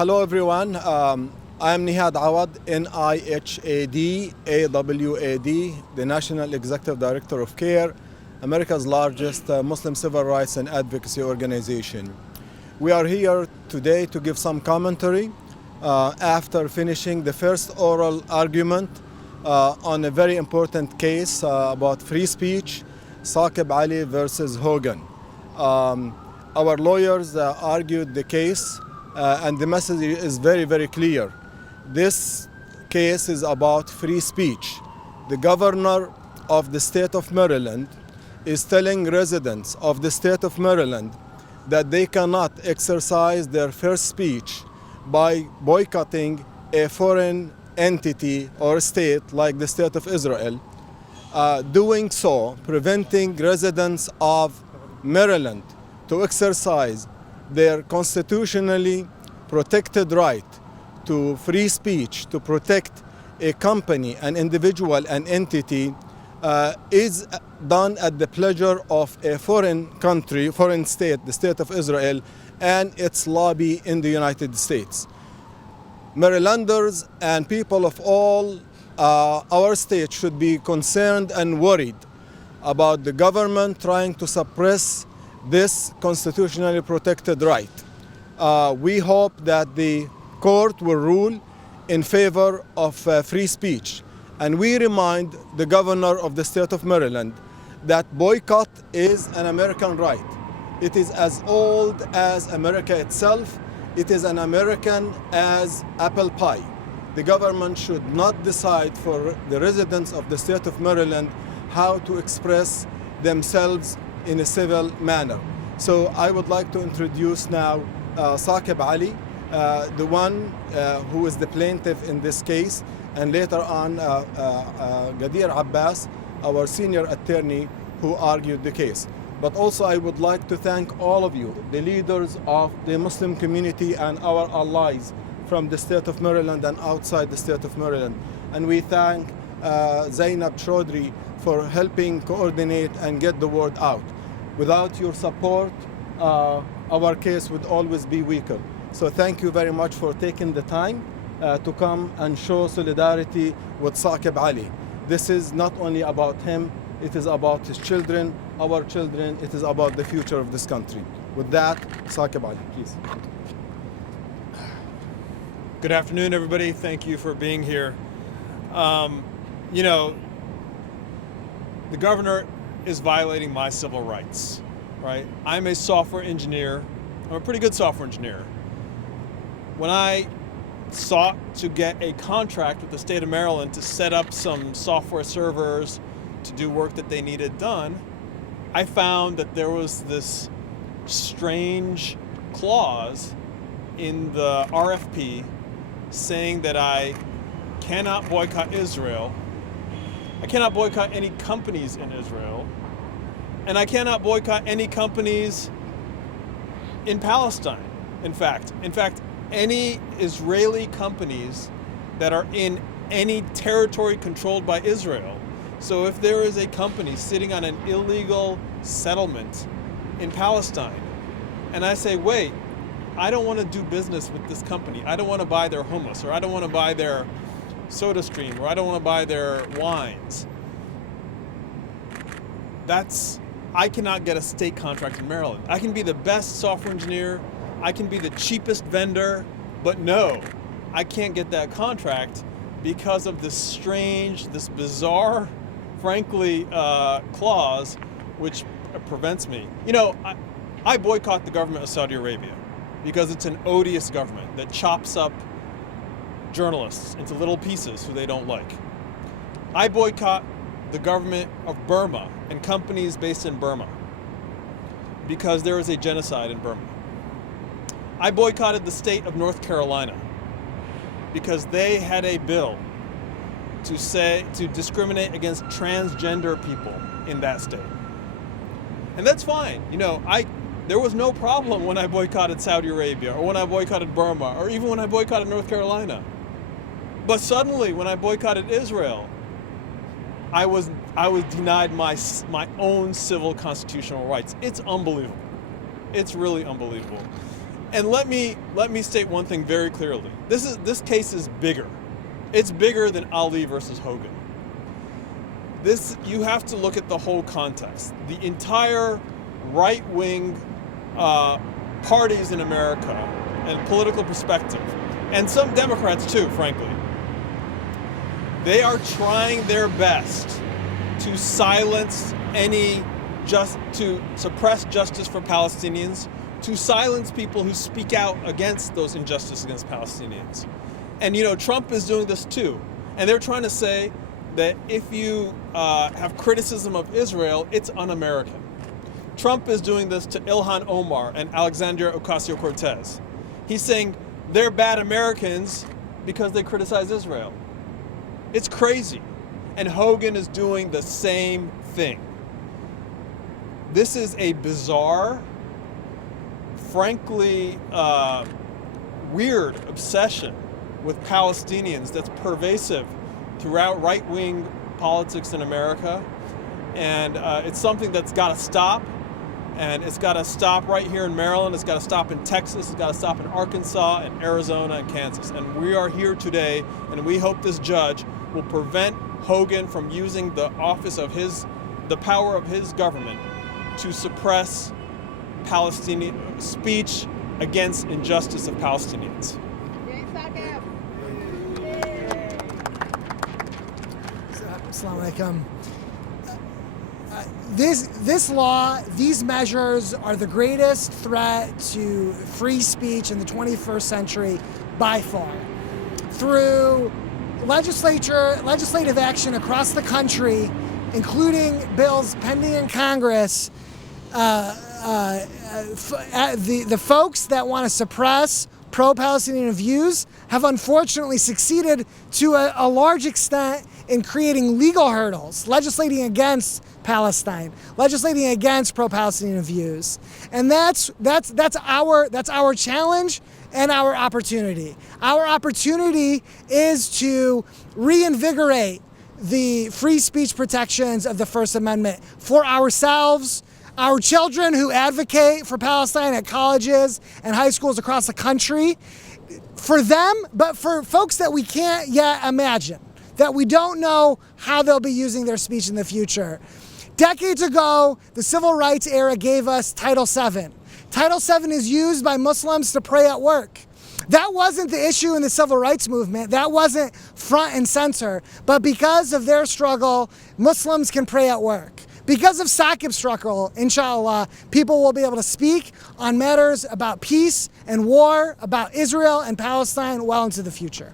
Hello everyone. I am Nihad Awad, Nihad Awad, the National Executive Director of CAIR, America's largest Muslim civil rights and advocacy organization. We are here today to give some commentary after finishing the first oral argument on a very important case about free speech, Saqib Ali versus Hogan. Our lawyers argued the case and the message is very, very clear. This case is about free speech. The governor of the state of Maryland is telling residents of the state of Maryland that they cannot exercise their first speech by boycotting a foreign entity or state like the state of Israel. Doing so, preventing residents of Maryland to exercise their constitutionally protected right to free speech, to protect a company, an individual, an entity, is done at the pleasure of a foreign country, foreign state, the state of Israel, and its lobby in the United States. Marylanders and people of all our state should be concerned and worried about the government trying to suppress this constitutionally protected right. We hope that the court will rule in favor of free speech. And we remind the governor of the state of Maryland that boycott is an American right. It is as old as America itself. It is an American as apple pie. The government should not decide for the residents of the state of Maryland how to express themselves in a civil manner. So I would like to introduce now Saqib Ali, the one who is the plaintiff in this case, and later on Gadir Abbas, our senior attorney who argued the case. But also I would like to thank all of you, the leaders of the Muslim community and our allies from the state of Maryland and outside the state of Maryland. And we thank Zainab Chaudhry for helping coordinate and get the word out. Without your support, our case would always be weaker. So thank you very much for taking the time to come and show solidarity with Saqib Ali. This is not only about him, it is about his children, our children, it is about the future of this country. With that, Saqib Ali, please. Good afternoon, everybody. Thank you for being here. You know, the governor is violating my civil rights, right? I'm a software engineer. I'm a pretty good software engineer. When I sought to get a contract with the state of Maryland to set up some software servers to do work that they needed done, I found that there was this strange clause in the RFP saying that I cannot boycott Israel, I cannot boycott any companies in Israel, and I cannot boycott any companies in Palestine. In fact, any Israeli companies that are in any territory controlled by Israel. So if there is a company sitting on an illegal settlement in Palestine, and I say, wait, I don't want to do business with this company. I don't want to buy their hummus, or I don't want to buy their soda stream, or I don't want to buy their wines. I cannot get a state contract in Maryland. I can be the best software engineer, I can be the cheapest vendor, but no, I can't get that contract because of this strange, this bizarre, frankly, clause which prevents me. You know, I boycott the government of Saudi Arabia because it's an odious government that chops up journalists into little pieces who they don't like. I boycott the government of Burma and companies based in Burma because there is a genocide in Burma. I boycotted the state of North Carolina because they had a bill to discriminate against transgender people in that state. And that's fine. You know, there was no problem when I boycotted Saudi Arabia or when I boycotted Burma or even when I boycotted North Carolina. But suddenly when I boycotted Israel, I was denied my own civil constitutional rights. It's unbelievable. It's really unbelievable. And let me state one thing very clearly. This case is bigger. It's bigger than Ali versus Hogan. You have to look at the whole context. The entire right-wing parties in America and political perspective, and some Democrats too, frankly, they are trying their best to silence to suppress justice for Palestinians, to silence people who speak out against those injustices against Palestinians. And Trump is doing this too. And they're trying to say that if you have criticism of Israel, it's un-American. Trump is doing this to Ilhan Omar and Alexandria Ocasio-Cortez. He's saying they're bad Americans because they criticize Israel. It's crazy. And Hogan is doing the same thing. This is a bizarre, frankly, weird obsession with Palestinians that's pervasive throughout right-wing politics in America. And it's something that's got to stop. And it's got to stop right here in Maryland. It's got to stop in Texas. It's got to stop in Arkansas and Arizona and Kansas. And we are here today, and we hope this judge will prevent Hogan from using the power of his government to suppress Palestinian speech against injustice of Palestinians. Assalamu alaikum. This law, these measures are the greatest threat to free speech in the 21st century by far. Through legislative action across the country, including bills pending in Congress, the folks that want to suppress pro-Palestinian views have unfortunately succeeded to a large extent in creating legal hurdles, legislating against Palestine, legislating against pro-Palestinian views. And that's our challenge and our opportunity. Our opportunity is to reinvigorate the free speech protections of the First Amendment for ourselves, our children who advocate for Palestine at colleges and high schools across the country, for them, but for folks that we can't yet imagine, that we don't know how they'll be using their speech in the future. Decades ago, the civil rights era gave us Title VII. Title VII is used by Muslims to pray at work. That wasn't the issue in the civil rights movement. That wasn't front and center. But because of their struggle, Muslims can pray at work. Because of Saqib's struggle, inshallah, people will be able to speak on matters about peace and war, about Israel and Palestine well into the future.